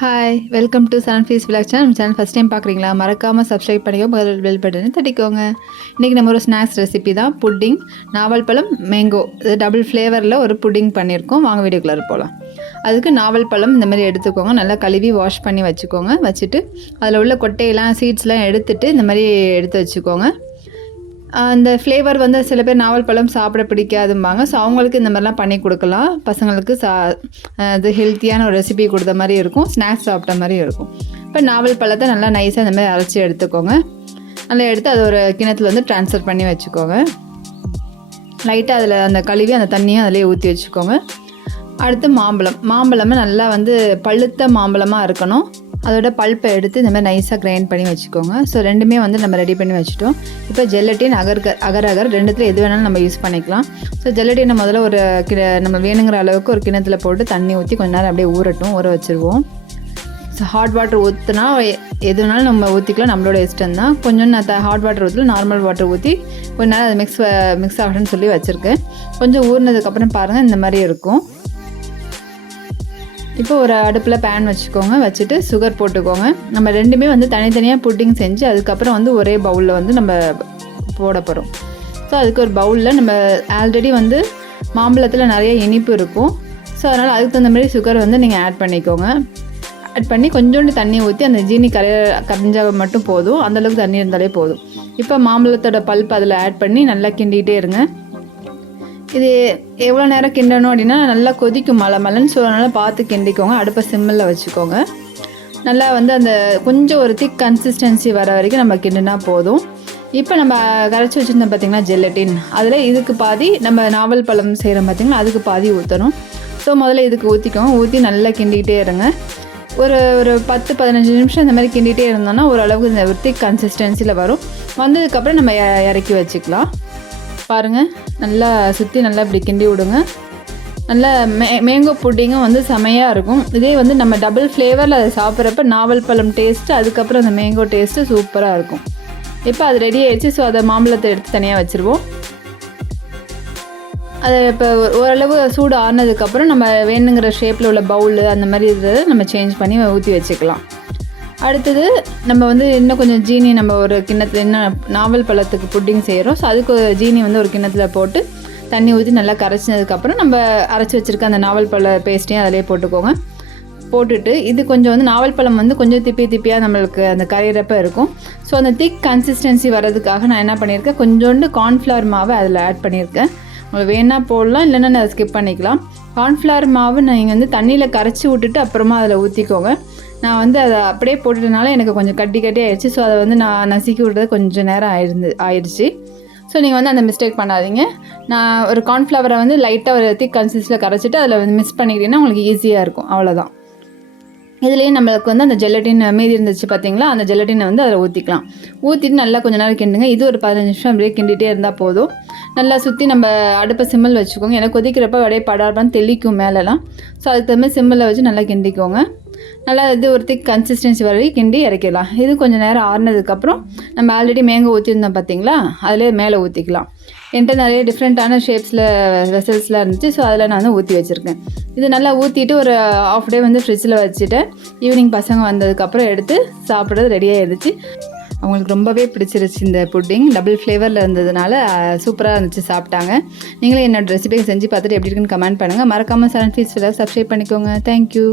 Hi welcome to சன் ஃபீஸ் vlog channel நம்ம சேனல் ஃபஸ்ட் டைம் பார்க்குறீங்களா? மறக்காமல் சப்ஸ்கிரைப் பண்ணிக்கோ. பதில் பெல் பட்டனை தட்டிக்கோங்க. இன்றைக்கி நம்ம ஒரு ஸ்நாக்ஸ் ரெசிபி தான். புட்டிங் நாவல் பழம் மேங்கோ இது டபுள் ஃப்ளேவரில் ஒரு புட்டிங் பண்ணியிருக்கோம். வாங்க வீடியோக்குள்ளே போகலாம் அதுக்கு நாவல் பழம் இந்த மாதிரி எடுத்துக்கோங்க. நல்லா கழுவி வாஷ் பண்ணி வச்சுக்கோங்க. வச்சுட்டு அதில் உள்ள கொட்டையெல்லாம் சீட்ஸ்லாம் எடுத்துகிட்டு இந்த மாதிரி எடுத்து வச்சுக்கோங்க. அந்த ஃப்ளேவர் வந்து சில பேர் நாவல் பழம் சாப்பிட பிடிக்காதும்பாங்க. ஸோ அவங்களுக்கு இந்த மாதிரிலாம் பண்ணி கொடுக்கலாம். பசங்களுக்கு சா அது ஹெல்த்தியான ஒரு ரெசிபி கொடுத்த மாதிரி இருக்கும். ஸ்நாக்ஸ் சாப்பிட்ட மாதிரி இருக்கும். இப்போ நாவல் பழத்தை நல்லா நைஸாக இந்த மாதிரி அரைச்சி எடுத்துக்கோங்க. நல்லா எடுத்து அதை ஒரு கிணத்துல வந்து ட்ரான்ஸ்ஃபர் பண்ணி வச்சுக்கோங்க. லைட்டாக அதில் அந்த கழுவி அந்த தண்ணியும் அதிலே ஊற்றி வச்சுக்கோங்க. அடுத்து மாம்பழம். மாம்பழமும் நல்லா வந்து பழுத்த மாம்பழமாக இருக்கணும். அதோட பல்ப்பை எடுத்து இந்த மாதிரி நைஸாக கிரைண்ட் பண்ணி வச்சுக்கோங்க. ஸோ ரெண்டுமே வந்து நம்ம ரெடி பண்ணி வச்சுட்டோம். இப்போ ஜெல்லட்டின் அகர் அகர் அகர் ரெண்டுத்தில் எது வேணாலும் நம்ம யூஸ் பண்ணிக்கலாம். ஸோ ஜெல்லட்டினை முதல்ல ஒரு கிண நம்ம வேணுங்கிற அளவுக்கு ஒரு கிணத்துல போட்டு தண்ணி ஊற்றி கொஞ்ச நேரம் அப்படியே ஊறட்டும் ஊற வச்சுருவோம். ஸோ ஹாட் வாட்டர் ஊற்றினா எது வேணாலும் நம்ம ஊற்றிக்கலாம் நம்மளோட இஷ்டம் தான். கொஞ்சம் நான் ஹாட் வாட்டர் ஊற்றல நார்மல் வாட்டர் ஊற்றி கொஞ்ச நேரம் அது மிக்ஸ் மிக்ஸ் ஆகட்டும்னு சொல்லி வச்சுருக்கேன். கொஞ்சம் ஊறினதுக்கப்புறம் பாருங்கள் இந்த மாதிரி இருக்கும். இப்போ ஒரு அடுப்பில் பேன் வச்சுக்கோங்க வச்சுட்டு சுகர் போட்டுக்கோங்க. நம்ம ரெண்டுமே வந்து தனித்தனியாக புட்டிங் செஞ்சு அதுக்கப்புறம் வந்து ஒரே பவுலில் வந்து நம்ம போட போகிறோம் ஸோ அதுக்கு ஒரு பவுலில் நம்ம ஆல்ரெடி வந்து மாம்பழத்தில் நிறைய இனிப்பு இருக்கும். ஸோ அதனால் அதுக்கு தகுந்த மாதிரி சுகர் வந்து நீங்கள் ஆட் பண்ணிக்கோங்க. ஆட் பண்ணி கொஞ்சோண்டு தண்ணி ஊற்றி அந்த ஜீனி கரைய கரைஞ்சால் மட்டும் போதும். அந்தளவுக்கு தண்ணி இருந்தாலே போதும். இப்போ மாம்பழத்தோட பல்ப் அதில் ஆட் பண்ணி நல்லா கிண்டிகிட்டே இருங்க. இது எவ்வளோ நேரம் கிண்டணும் அப்படின்னா நல்லா கொதிக்கும் மலை மலைன்னு ஸோ அதனால் பார்த்து கிண்டிக்கோங்க. அடுப்பை சிம்மில் வச்சுக்கோங்க. நல்லா வந்து அந்த கொஞ்சம் ஒரு திக் கன்சிஸ்டன்சி வர வரைக்கும் நம்ம கிண்டுனா போதும். இப்போ நம்ம கரைச்சி வச்சுருந்தோம் பார்த்திங்கன்னா ஜெல்லட்டின் அதில் இதுக்கு பாதி நம்ம நாவல் பழம் செய்கிறோம் பார்த்திங்கன்னா அதுக்கு பாதி ஊற்றணும் ஸோ முதல்ல இதுக்கு ஊற்றிக்கோங்க ஊற்றி நல்லா கிண்டிக்கிட்டே இருங்க. ஒரு ஒரு பத்து பதினஞ்சு நிமிஷம் இந்த மாதிரி கிண்டிகிட்டே இருந்தோம்னா ஓரளவுக்கு இந்த திக் கன்சிஸ்டன்சியில் வரும். வந்ததுக்கப்புறம் நம்ம இறக்கி வச்சுக்கலாம். பாருங்கள் நல்லா சுற்றி நல்லா இப்படி கிண்டி விடுங்க. நல்லா மே மேங்கோ புட்டிங்கும் வந்து செமையாக இருக்கும். இதே வந்து நம்ம டபுள் ஃப்ளேவரில் அதை சாப்பிட்றப்ப நாவல் பழம் டேஸ்ட்டு அதுக்கப்புறம் அந்த மேங்கோ டேஸ்ட்டு சூப்பராக இருக்கும். இப்போ அது ரெடி ஆயிடுச்சு ஸோ அதை மாம்பழத்தை எடுத்து தனியாக வச்சுருவோம். அதை இப்போ ஓரளவு சூடு ஆனதுக்கப்புறம் நம்ம வேணுங்கிற ஷேப்பில் உள்ள பவுலு அந்த மாதிரி இருக்கிறத நம்ம சேஞ்ச் பண்ணி ஊற்றி வச்சுக்கலாம். அடுத்தது நம்ம வந்து இன்னும் கொஞ்சம் ஜீனி நம்ம ஒரு கிண்ணத்தில் என்ன நாவல் பழத்துக்கு புட்டிங் செய்கிறோம் ஸோ அதுக்கு ஜீனி வந்து ஒரு கிண்ணத்தில் போட்டு தண்ணி ஊற்றி நல்லா கரைச்சினதுக்கப்புறம் நம்ம அரைச்சி வச்சுருக்க அந்த நாவல் பழ பேஸ்ட்டையும் அதிலே போட்டுக்கோங்க. போட்டுட்டு இது கொஞ்சம் வந்து நாவல் பழம் வந்து கொஞ்சம் திப்பி திப்பியாக நம்மளுக்கு அந்த கரையிறப்ப இருக்கும். ஸோ அந்த திக் கன்சிஸ்டன்சி வர்றதுக்காக நான் என்ன பண்ணியிருக்கேன்? கொஞ்சோண்டு கார்ன்ஃப்ளவர் மாவை அதில் ஆட் பண்ணியிருக்கேன். உங்களுக்கு வேணால் போடலாம் இல்லைன்னா அதை ஸ்கிப் பண்ணிக்கலாம். கார்ன்ஃப்ளவர் மாவு நீங்கள் வந்து தண்ணியில் கரைச்சி விட்டுட்டு அப்புறமா அதில் ஊற்றிக்கோங்க நான் வந்து அதை அப்படியே போட்டுட்டனால எனக்கு கொஞ்சம் கட்டி கட்டி ஆயிடுச்சு. ஸோ அதை வந்து நான் நசுக்கி விட்றது கொஞ்சம் நேரம் ஆயிருந்து ஆயிடுச்சு. ஸோ நீங்கள் வந்து அந்த மிஸ்டேக் பண்ணாதீங்க. நான் ஒரு கார்ன்ஃப்ளவரை வந்து லைட்டாக ஒரு திக் கன்சிஸ்டில் கரைச்சிட்டு அதில் வந்து மிஸ் பண்ணிக்கிட்டீங்கன்னா உங்களுக்கு ஈஸியாக இருக்கும். அவ்வளோதான் இதுலேயே நம்மளுக்கு வந்து அந்த ஜெலட்டின் மீதி இருந்துச்சு பார்த்தீங்களா அந்த ஜெலட்டினை வந்து அதில் ஊற்றிக்கலாம் ஊற்றிட்டு நல்லா கொஞ்ச நேரம் கிண்டுங்க. இது ஒரு பதினஞ்சு நிமிஷம் அப்படியே கிண்டிகிட்டே இருந்தால் போதும். நல்லா சுற்றி நம்ம அடுப்பை சிம்மில் வச்சுக்கோங்க. ஏன்னா கொதிக்கிறப்ப அப்படியே படார்பான்னு தெளிக்கும் மேலெலாம் ஸோ அதுக்கு தகுந்த சிம்மில் வச்சு நல்லா கிண்டிக்கோங்க. நல்லா இது ஒரு திக் கன்சிஸ்டன்சி வரைக்கும் கிண்டி இறக்கிடலாம். இது கொஞ்சம் நேரம் ஆறுனதுக்கப்புறம் நம்ம ஆல்ரெடி மேங்கே ஊற்றிருந்தோம் பார்த்தீங்களா? அதிலே மேலே ஊற்றிக்கலாம் என்கிட்ட நிறைய டிஃப்ரெண்ட்டான ஷேப்ஸில் வெசல்ஸ்லாம் இருந்துச்சு. ஸோ அதில் நான் வந்து ஊற்றி வச்சுருக்கேன். இது நல்லா ஊற்றிட்டு ஒரு ஆஃப் டே வந்து ஃப்ரிட்ஜில் வச்சுட்டு ஈவினிங் பசங்க வந்ததுக்கப்புறம் எடுத்து சாப்பிட்றது ரெடியாக இருந்துச்சு அவங்களுக்கு ரொம்பவே பிடிச்சிருச்சு இந்த புட்டிங் டபுள் ஃப்ளேவரில் இருந்ததுனால சூப்பராக இருந்துச்சு சாப்பிட்டாங்க. நீங்களும் என்னோட ரெசிபியை செஞ்சு பார்த்துட்டு எப்படி இருக்குன்னு கமெண்ட் பண்ணுங்கள் மறக்காமல் செவன் ஃபீஸ் சப்ஸ்கிரைப் பண்ணிக்கோங்க. Thank you